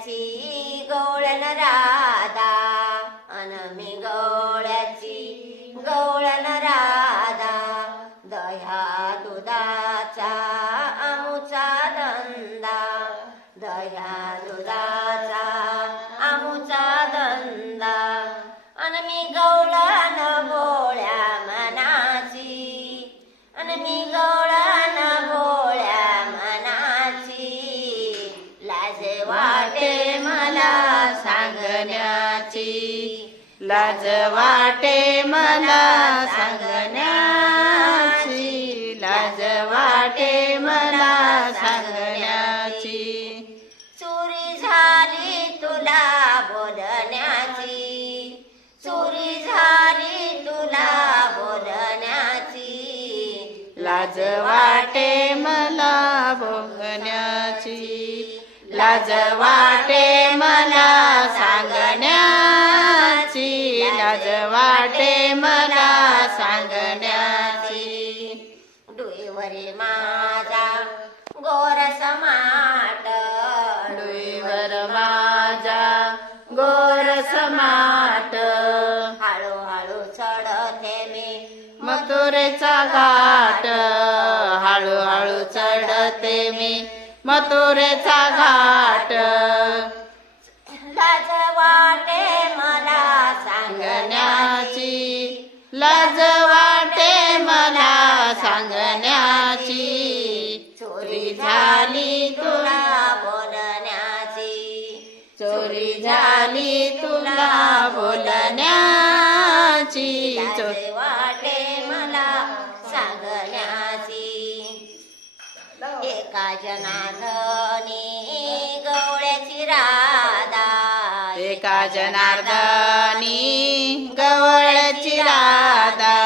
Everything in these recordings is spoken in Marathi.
गवळ्याची गवळण राधा अन मी गवळ्याची गवळण राधा दह्या दुधाचा आमुचा धंदा दह्या दुधाचा आमुचा धंदा अन मी गवळण भोळ्या मनाची अन मी गवळण भोळ्या मनाची लाज वाटे मला सांगण्याची लाज वाटे मला सांगण्याची लाज वाटे मला सांगण्याची चोरी झाली तुला बोलण्याची चोरी झाली तुला बोलण्याची लाज वाटे मला भोगण्याची लाज वाटे मला सांगण्याची लाज वाटे मला सांगण्याची डोईवरी माझा गोरस माट डोईवर माझा गोरस माट हळूहळू चढते मी मथुरेचा घाट हळूहळू चढते मी मथुरेचा घाट लाज वाटे मला सांगण्याची लाज वाटे मला सांगण्याची चोरी झाली तुला बोलण्याची चोरी झाली तुला बोलण्याची लाज वाटे मला सांगण्याची एका जनार्दनी गवळ्याची राधा एका जनार्दनी गवळ्याची राधा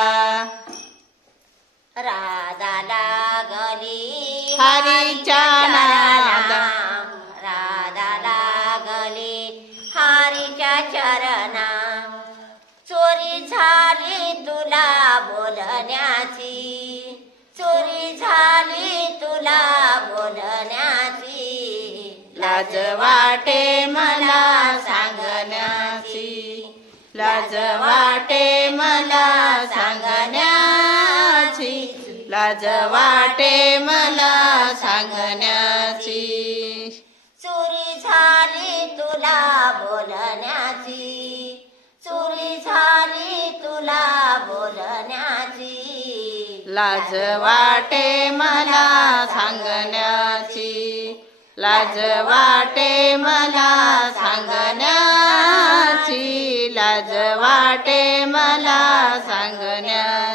राधा लागली हरीच्या नादा राधा लागली हरीच्या चरणा चोरी झाली तुला बोलण्याची चोरी झाली तुला बोलण्याची लाज वाटे मला सांगण्याची लाज वाटे मला सांगण्याची लाज वाटे मला सांगण्याची चोरी झाली तुला बोलण्याची चोरी झाली तुला बोलण्याची लाज वाटे मला सांगण्याची लाज वाटे मला सांगण्याची लाज वाटे मला सांगण्याची